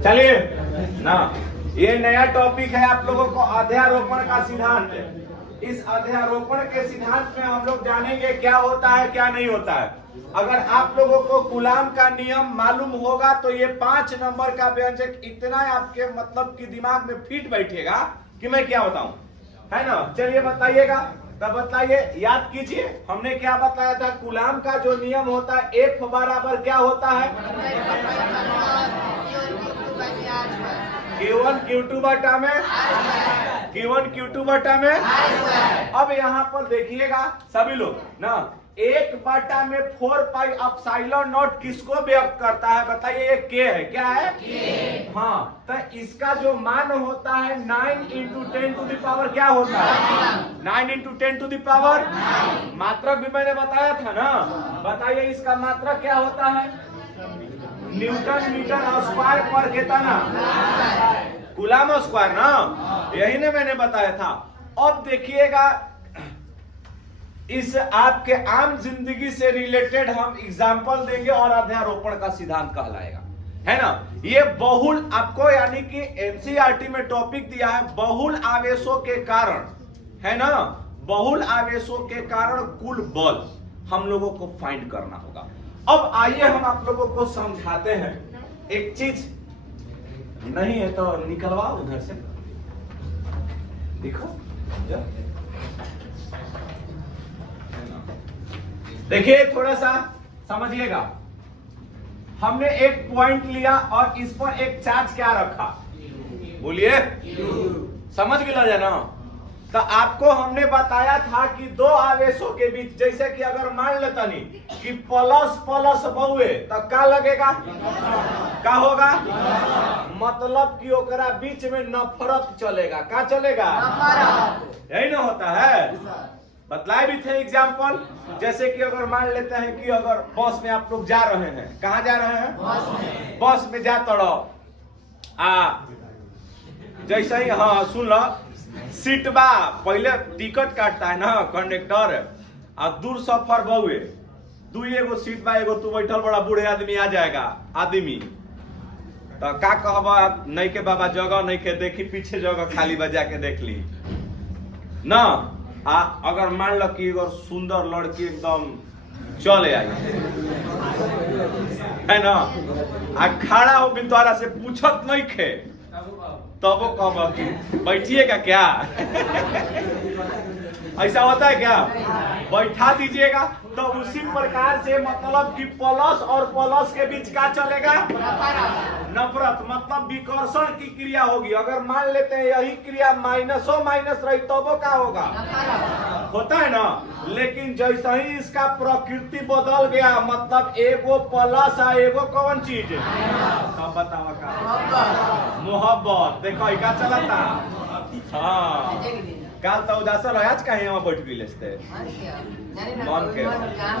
चलिए ना, ये नया टॉपिक है आप लोगों को, अध्यारोपण का सिद्धांत। इस अध्यारोपण के सिद्धांत में हम लोग जानेंगे क्या होता है क्या नहीं होता है। अगर आप लोगों को कूलाम का नियम मालूम होगा तो ये 5 नंबर का व्यंजक इतना आपके मतलब कि दिमाग में फिट बैठेगा कि मैं क्या बताऊं, है ना। चलिए बताइएगा, तब बताइए, याद कीजिए हमने क्या बताया था। कूलाम का जो नियम होता है F बराबर क्या होता है, Q1 Q2 बटा में, Q1 Q2 बटा में। अब यहाँ पर देखिएगा सभी लोग ना, 1 बटा में 4 पाई एप्सिलॉन नॉट किसको व्यक्त करता है बताइए, ये K है, क्या है K। हाँ, तो इसका जो मान होता है 9 इंटू 10 टू द पावर क्या होता है, 9 इंटू 10 टू द पावर। मात्रक भी मैंने बताया था ना, बताइए इसका मात्रक क्या होता है, न्यूटन मीटर स्क्वायर पर कितना, कूलाम स्क्वायर ना, यही ने मैंने बताया था। अब देखिएगा, इस आपके आम जिंदगी से रिलेटेड हम एग्जाम्पल देंगे और अध्यारोपण का सिद्धांत कहलाएगा, है ना। ये बहुल आपको यानी कि एनसीईआरटी में टॉपिक दिया है, बहुल आवेशों के कारण, है ना, बहुल आवेशों के कारण कुल बल हम लोगों को फाइंड करना होगा। अब आइए हम आप लोगों को समझाते हैं एक चीज, नहीं है तो निकलवाओ उधर से, देखो देखिए थोड़ा सा समझिएगा। हमने एक पॉइंट लिया और इस पर एक चार्ज क्या रखा, बोलिए, समझ गया ना। तो आपको हमने बताया था कि दो आवेशों के बीच, जैसे कि अगर मान लेता नहीं कि प्लस प्लस बहुए तो क्या लगेगा, क्या होगा, मतलब कि ओकरा बीच में नफरत चलेगा, क्या चलेगा, यही ना होता है। बतलाए भी थे एग्जाम्पल, जैसे कि अगर मान लेते हैं कि अगर बस में आप लोग जा रहे हैं, कहाँ जा रहे हैं, बस में जा तड़ो जैसे ही, हाँ सुन लो, सीट बा, पहले टिकट काटता है ना कंडक्टर, और दूर सफर बहुए, दू एगो सीट बा, एगो तू बैठल बड़ा बूढ़े आदमी आ जाएगा आदमी, तो का कहबा, नहीं के बाबा जगह नहीं के, देखी पीछे जगह खाली बजा के देख ली ना। अगर मान लो कि अगर सुंदर लड़की एकदम चले आई, है ना, खड़ा हो बिन द्वारा से पूछत नहीं खे, तब वो कहब कि बैठिएगा क्या ऐसा होता है क्या, बैठा दीजिएगा। तो उसी प्रकार से मतलब कि प्लस और प्लस के बीच क्या चलेगा, नफरत, मतलब विकर्षण की क्रिया होगी। अगर मान लेते हैं यही क्रिया माइनसो माइनस रही तो वो क्या होगा, होता है ना। लेकिन जैसे ही इसका प्रकृति बदल गया, मतलब एगो प्लस है, एगो कौन चीज, सब बताओ का, मोहब्बत, देखो क्या चला था। हाँ, काल तो उदासन है, आज कहीं वहां बैठ गई मन के,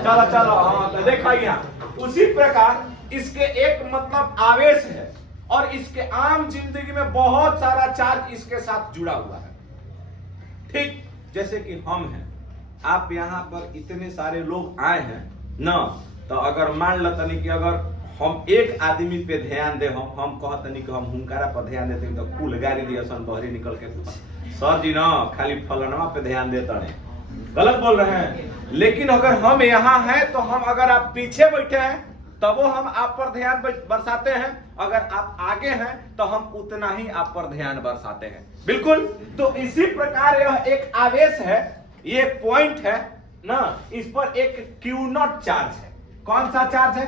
चलो चलो। हाँ, तो देखो यहाँ उसी प्रकार इसके एक मतलब आवेश है और इसके आम जिंदगी में बहुत सारा चार्ज इसके साथ जुड़ा हुआ है। ठीक जैसे कि हम हैं, आप यहाँ पर इतने सारे लोग आए हैं ना, तो अगर मान लो तनी कि अगर हम एक आदमी पे ध्यान दे, हम कहतनी कि हम हुनकारा पर ध्यान देते तो कुल गाड़ी दिया सन बहरी निकल के, सर जी ना खाली फलनवा पे ध्यान देता है, गलत बोल रहे हैं। लेकिन अगर हम यहाँ हैं तो हम, अगर आप पीछे बैठे हैं तब वो हम आप पर ध्यान बरसाते हैं, अगर आप आगे हैं तो हम उतना ही आप पर ध्यान बरसाते हैं, बिल्कुल। तो इसी प्रकार यह एक आवेश है, ये पॉइंट है ना, इस पर एक Q नॉट चार्ज है। कौन सा चार्ज है,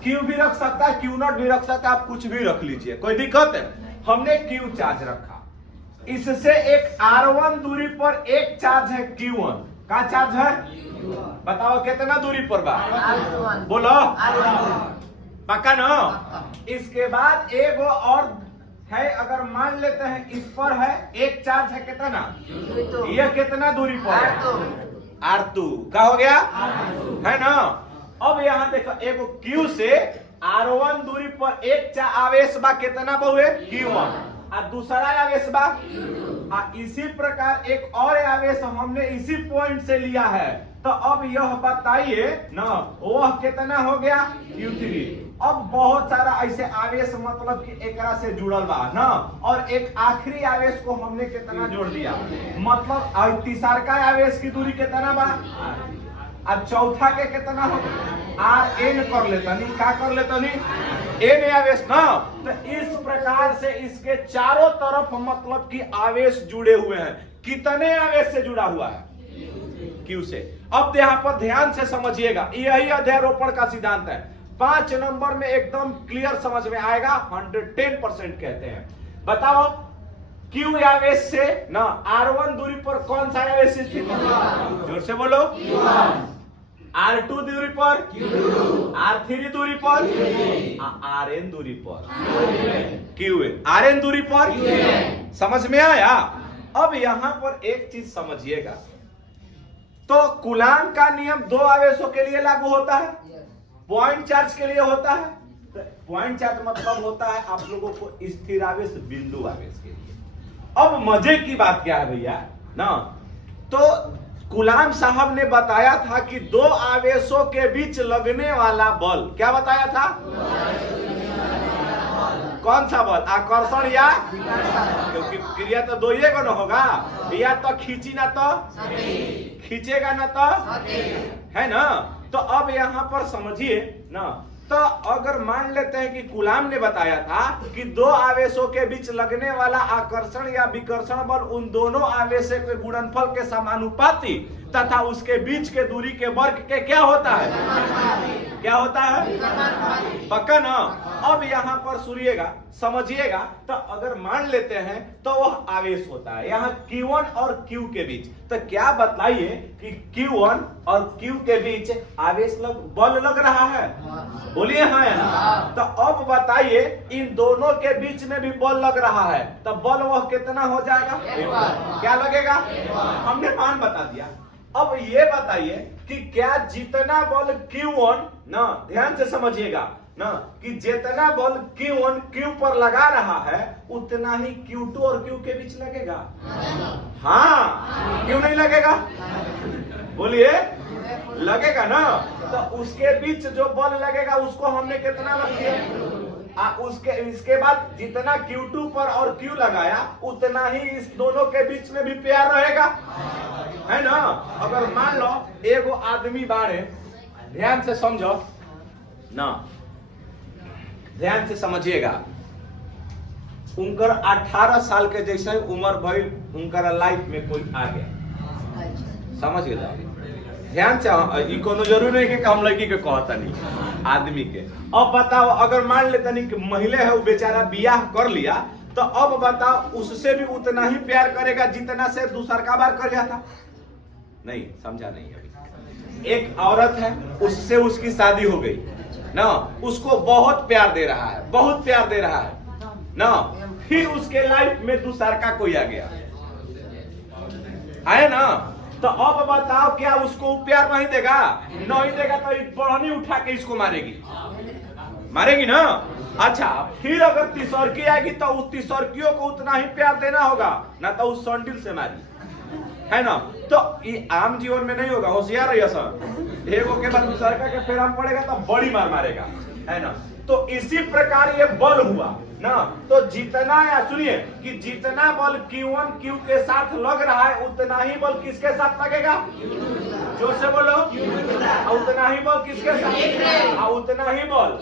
Q भी रख सकता है, Q नॉट भी रख सकता है, आप कुछ भी रख लीजिए, कोई दिक्कत है। हमने Q चार्ज रखा, इससे एक R1 दूरी पर एक चार्ज है Q1, का चार्ज है, बताओ कितना दूरी पर बा, बोलो, पक्का ना। इसके बाद एक और है, अगर मान लेते हैं इस पर है एक चार्ज है, कितना, ये कितना दूरी पर है, R2, क्या हो गया, है ना। अब यहाँ देखो, एक Q से R1 दूरी पर एक आवेश बा, कितना बहुए, Q1, और दूसरा आवेश बा, इसी प्रकार एक और आवेश हमने इसी पॉइंट से लिया है, तो अब यह बताइए ना, वह कितना हो गया Q3। अब बहुत सारा ऐसे आवेश मतलब कि एकरा से जुड़ल बा ना, और एक आखिरी आवेश को हमने कितना जोड़ दिया, मतलब तीसरका आवेश की दूरी कितना बा, और चौथा के कितना हो, Rn कर लेतनी, क्या कर लेतनी, n आवेश ना। तो इस प्रकार से इसके चारों तरफ मतलब कि आवेश जुड़े हुए हैं। कितने आवेश से जुड़ा हुआ है, Q से। अब यहाँ पर ध्यान से समझिएगा, यही अध्यारोपण का सिद्धांत है। 5 नंबर में एकदम क्लियर समझ में आएगा, 110% कहते हैं। बताओ Q आवेश से ना R1 दूरी पर कौन सा आवेश स्थित है, जोर से बोलो, R2 दूरी पर, R3 दूरी पर, Rn दूरी पर, Rn दूरी पर। समझ में आया। अब यहां पर एक चीज समझिएगा, तो कूलाम का नियम 2 आवेशों के लिए लागू होता है, पॉइंट चार्ज के लिए होता है। तो पॉइंट चार्ज मतलब होता है आप लोगों को स्थिर आवेश, बिंदु आवेश के लिए। अब मजे की बात क्या है भैया ना, तो कूलाम साहब ने बताया था कि 2 आवेशों के बीच लगने वाला बल, क्या बताया था, कौन सा बल, आकर्षण या, क्योंकि क्रिया तो 2 ही को न होगा, या तो खींची ना तो खींचेगा ना तो, है ना। तो अब यहाँ पर समझिए ना, तो अगर मान लेते हैं कि कूलाम ने बताया था कि 2 आवेशों के बीच लगने वाला आकर्षण या विकर्षण बल उन दोनों आवेशों के गुणनफल के समानुपाती तथा उसके बीच के दूरी के वर्ग के क्या होता है, क्या होता है, पक्का ना। अब यहाँ पर सुनिएगा, समझिएगा, तो अगर मान लेते हैं तो वह आवेश होता है यहाँ Q1 और Q के बीच। तो क्या बताइए कि Q1 और Q के बीच आवेश बल लग रहा है, बोलिए हाँ या ना। तो अब बताइए इन दोनों के बीच में भी बल लग रहा है, तो बल वह कितना हो जाएगा, क्या लगेगा, हमने मान बता दिया। अब ये बताइए कि क्या जितना बल Q1 ना, ध्यान से समझिएगा ना, कि जितना बल Q1 Q पर लगा रहा है उतना ही Q2 और Q के बीच लगेगा, हाँ क्यों नहीं लगेगा, बोलिए लगेगा ना। तो उसके बीच जो बल लगेगा उसको हमने कितना लग दिया, उसके इसके बाद जितना Q2 पर और Q लगाया उतना ही इस दोनों के बीच में भी प्यार रहेगा, है ना। अगर मान लो एगो आदमी बारे, ध्यान से समझो ना, ध्यान से समझिएगा, उनकर 18 साल के जैसे उम्र भइल, उनकर लाइफ में कोई आ गया, समझ गए, ध्यान से। ये कोनो जरूरी नहीं कि हम लड़की के कहता नहीं, आदमी के। अब बताओ अगर मान लेते नहीं कि महिला है, वो बेचारा बियाह कर लिया, तो अब बताओ उससे भी उतना ही प्यार करेगा जितना से दूसरा बार कर गया था, नहीं समझा नहीं। अभी एक औरत है, उससे उसकी शादी हो गई ना, उसको बहुत प्यार दे रहा है, बहुत प्यार दे रहा है ना, फिर उसके लाइफ में दूसरा का कोई आ गया, आए ना। तो अब बताओ क्या उसको प्यार नहीं देगा, नहीं देगा तो बढ़नी उठा के इसको मारेगी, मारेगी ना। अच्छा फिर अगर तीसरकी आएगी तो उस तीसरकियों को उतना ही प्यार देना होगा ना, तो उस संडिल से मारी, है ना। तो ये आम जीवन में नहीं होगा, होशियार रहिए सर, एगो के बाद दूसरा के फेर हम पड़ेगा तो बड़ी मार मारेगा, है ना। तो इसी प्रकार ये बल हुआ ना, तो जितना, या सुनिए कि जितना बल Q1 Q के साथ लग रहा है उतना ही बल किसके साथ लगेगा, जोर से बोलो, उतना ही बल किसके साथ, उतना ही बल,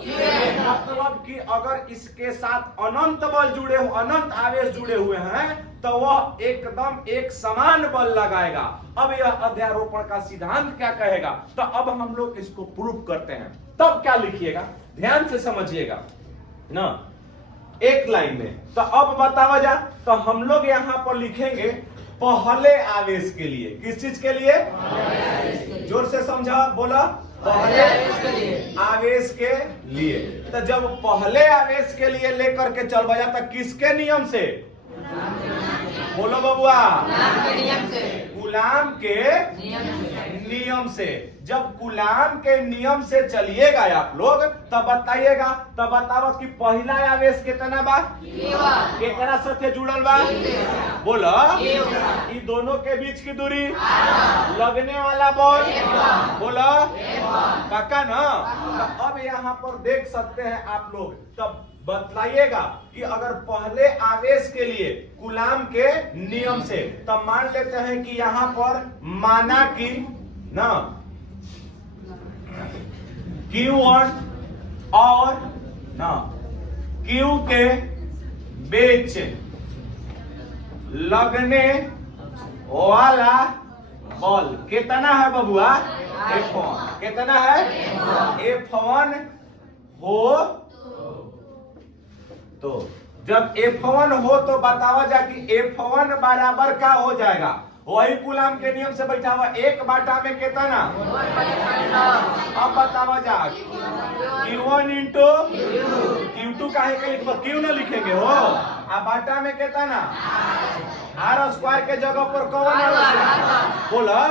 मतलब कि अगर इसके साथ अनंत बल जुड़े हो, अनंत आवेश जुड़े हुए हैं तो वह एकदम एक समान बल लगाएगा। अब यह अध्यारोपण का सिद्धांत क्या कहेगा, तो अब हम लोग इसको प्रूव करते हैं। तब क्या लिखिएगा, ध्यान से समझिएगा ना, एक लाइन में। तो अब बतावा जा, तो हम लोग यहां पर लिखेंगे पहले आवेश के लिए, किस चीज के लिए, जोर से समझा, बोला, पहले आवेश के लिए। तो जब पहले आवेश के लिए लेकर के चल बजा, तो किसके नियम से, बोलो बबुआ, कूलाम के नियम से। जब कूलाम के नियम से चलिएगा आप लोग तब बताइएगा, तब बताओ कि पहला आवेश कितना बा, केकरा साथे जुड़ल बा, बोलो ये दोनों के बीच की दूरी, लगने वाला बॉल, बोलो पक्का ना। तो अब यहाँ पर देख सकते हैं आप लोग, तब बतलाइएगा कि अगर पहले आवेश के लिए कूलाम के नियम से, तब मान लेते हैं कि यहाँ पर माना कि ना Q1 और ना Q के बीच लगने वाला बॉल कितना है बबुआ, F1 कितना है, F1 हो तो जब F1 हो तो बतावा जा कि F1 बराबर क्या हो जाएगा, वही कूलाम के नियम से बैठा हुआ, एक बाटा में कितना, अब बतावा जा Q1 इंटू Q2 काहे के लिखबा, क्यों ना लिखेंगे हो, अब बाटा में कितना, R स्क्वायर के जगह पर कौन R बोला,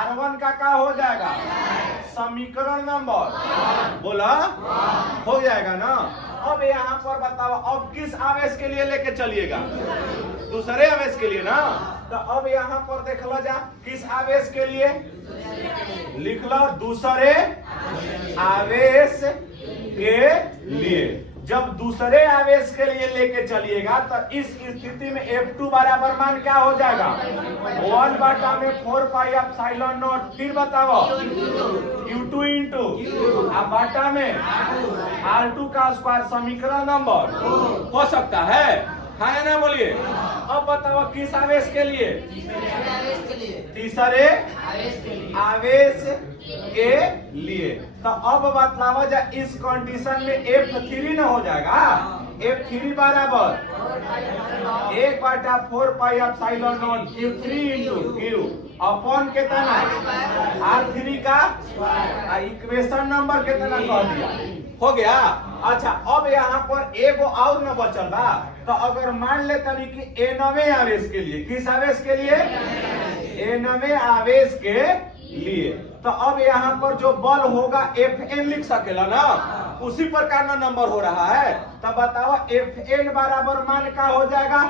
R1 का हो जाएगा समीकरण नंबर, बोला हो जाएगा ना। अब यहाँ पर बताओ अब किस आवेश के लिए लेके चलिएगा, दूसरे आवेश के लिए ना। तो अब यहाँ पर देख लो जा किस आवेश के लिए, लिख लो दूसरे आवेश के लिए। जब दूसरे आवेश के लिए लेके चलिएगा तो इस स्थिति में F2 बराबर मान क्या हो जाएगा, 1 बाटा में 4 पाई एप्सिलॉन नॉट, फिर बताओ Q2 इंटू अब बाटा में R2 का स्क्वायर, समीकरण नंबर हो सकता है या ना, बोलिए। अब बताओ किस आवेश के लिए, तीसरे आवेश के लिए। तो अब बतलावा जा इस कंडीशन में F3 ना हो जाएगा, F3 बराबर 1 बाटा 4 pi epsilon not Q3 into Q upon कितना R3 का इक्वेशन नंबर कितना कह दिया, हो गया। अच्छा अब यहाँ पर एगो और न बचल बा, तो अगर मान लेते कि N वें आवेश के लिए, किस आवेश के लिए, N वें आवेश के लिए, तो अब यहाँ पर जो बल होगा Fn लिख सकेला ना, उसी प्रकार का नंबर हो रहा है। तब बताओ Fn बराबर मान का हो जाएगा,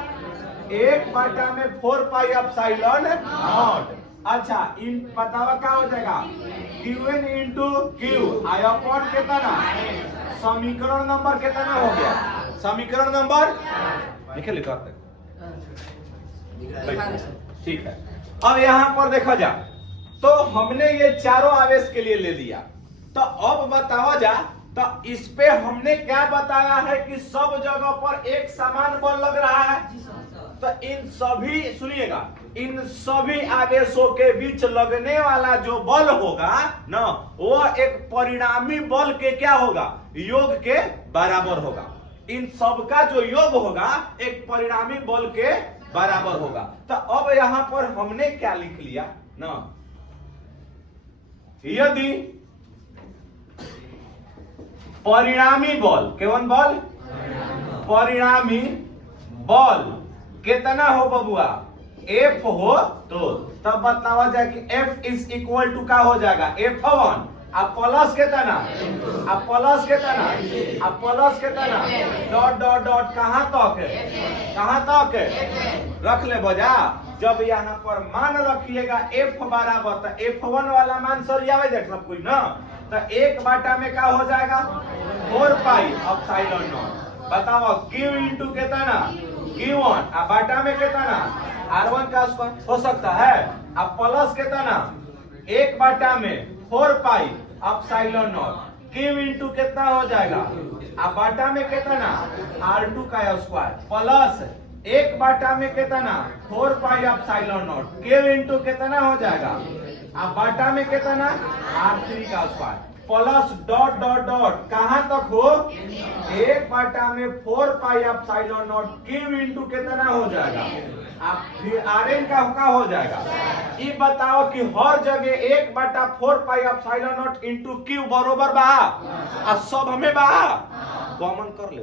1 बाटा में 4 पाई एप्सिलॉन नॉट। अच्छा इन बतावा क्या हो जाएगा, Qn इंटू Q आई अपॉन कितना, समीकरण नंबर कितना हो गया, समीकरण नंबर लिखे लिखा, ठीक है। अब यहाँ पर देखा जा तो हमने ये चारों आवेश के लिए ले लिया, तो अब बतावा जा तो इस पे हमने क्या बताया है कि सब जगह पर एक समान बल लग रहा है। तो इन सभी, सुनिएगा, इन सभी आवेशों के बीच लगने वाला जो बल होगा ना, वो एक परिणामी बल के क्या होगा, योग के बराबर होगा। इन सब का जो योग होगा एक परिणामी बल के बराबर होगा। तो अब यहाँ पर हमने क्या लिख लिया ना, यदि परिणामी बल, केवल बल, परिणामी बल कितना हो बबुआ, F हो तो तब बतावा जाए कि F इज इक्वल टू का हो जाएगा F1 अब प्लस कितना, अब प्लस कितना, अब प्लस कितना, डॉट डॉट डॉट कहां तक रख ले बजा। जब यहाँ पर मान रखिएगा F बराबर, तो F1 वाला मान सर आवे देख सब कोई ना, तो 1 बाटा में क्या हो जाएगा 4 पाई एप्सिलॉन नॉट। बताओ Q इंटू कितना, Q1 अब बाटा में कितना R1 का स्क्वायर हो सकता है, अब प्लस कितना 1 बाटा में 4 pi epsilon not, Q into कितना हो जाएगा, अब बाटा में कितना R2 का स्क्वायर प्लस 1 बाटा में कितना 4 pi epsilon not, Q into कितना हो जाएगा, अब बाटा में कितना R3 का square plus dot dot dot कहां तक हो, 1 बाटा में 4 pi epsilon not, Q into कितना हो जाएगा, अब फिर Rn का हो जाएगा। ये बताओ कि हर जगह 1 बाटा 4 pi epsilon not into Q बरोबर बा, और सब हमें बा कॉमन कर ले,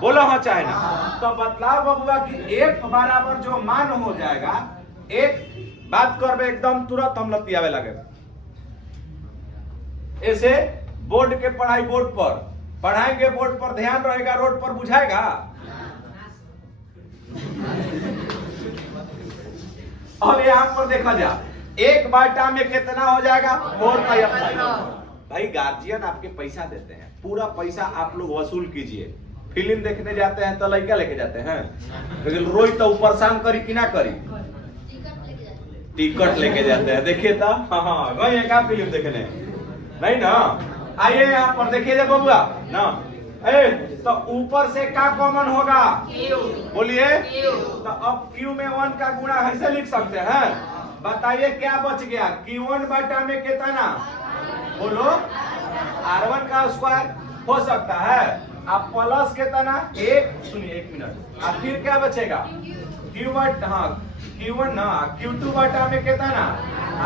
बोलो हाँ चाहे ना। तो बतलाओ बबुआ कि F बराबर जो मान हो जाएगा, एक बात करबे एकदम तुरंत हम लतियावे लगे, ऐसे बोर्ड के पढ़ाई बोर्ड पर पढ़ाएंगे, बोर्ड पर ध्यान रहेगा, रोड पर बुझाएगा। अब यहाँ पर देखा जा, 1/2 में कितना हो जाएगा? 4π। भाई गार्जियन आपके पैसा देते हैं, पूरा पैसा आप लोग वसूल कीजिए। फिल्म देखने जाते हैं तो लड़का लेके जाते हैं, लेकिन रोज तो परेशान करी कि ना करी, टिकट लेके जाते हैं। देखिए तो हाँ वही क्या फिल्म देखने नहीं ना। आइए यहाँ पर देखिए बबुआ ना, तो ऊपर से क्या कॉमन होगा? बोलिए। तो अब Q में 1 का गुणा ऐसे लिख सकते हैं। बताइए क्या बच गया? Q1 में कितना? बोलो। R1 का स्क्वायर हो सकता है। अब प्लस कितना? 1। सुनिए 1 मिनट। अब फिर क्या बचेगा? Q1 ना, Q2 में कितना?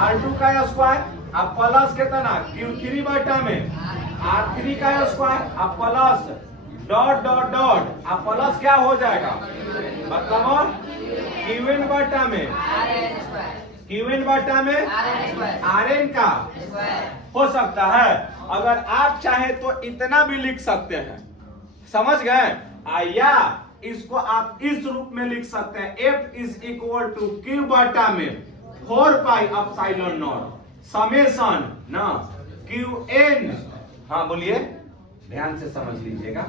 R2 का स्क्वायर। अब प्लस कितना? Q3 में R3 का स्क्वायर। अब प्लस डॉट डॉट डॉट, अब प्लस क्या हो जाएगा? बताओ। Qn में Rn का हो सकता है। अगर आप चाहे तो इतना भी लिख सकते हैं, समझ गए? या इसको आप इस रूप में लिख सकते हैं, F is equal to Q में 4πε0 समेशन ना Qn। हाँ बोलिए, ध्यान से समझ लीजिएगा।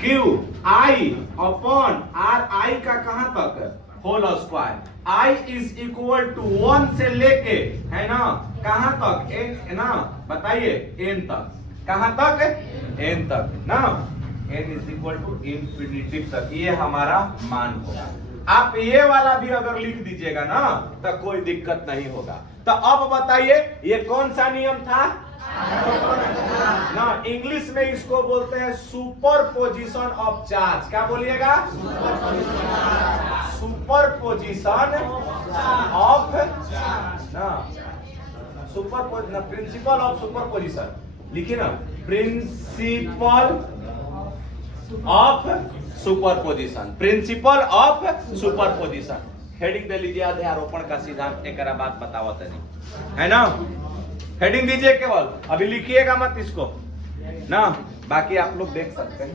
QI अपॉन RI का कहां तक? Whole square. I is equal to 1 से लेके है ना कहां तक? n ना, बताइए n तक। कहां तक? n तक ना। n is equal to infinity तक, ये हमारा मान होगा। आप ये वाला भी अगर लिख दीजिएगा ना तो कोई दिक्कत नहीं होगा। तो अब बताइए ये कौन सा नियम था ना? इंग्लिश में इसको बोलते हैं सुपर पोजिशन ऑफ चार्ज। क्या बोलिएगा? सुपर पोजिशन ऑफ ना, प्रिंसिपल ऑफ सुपर पोजिशन लिखिए ना, principle of superposition, principle of superposition. Heading दे लीजिए अध्यारोपण का सिद्धांत, एक बात बताओ तनी, है ना? हेडिंग दीजिए केवल, अभी लिखिएगा मत इसको ना, बाकी आप लोग देख सकते हैं।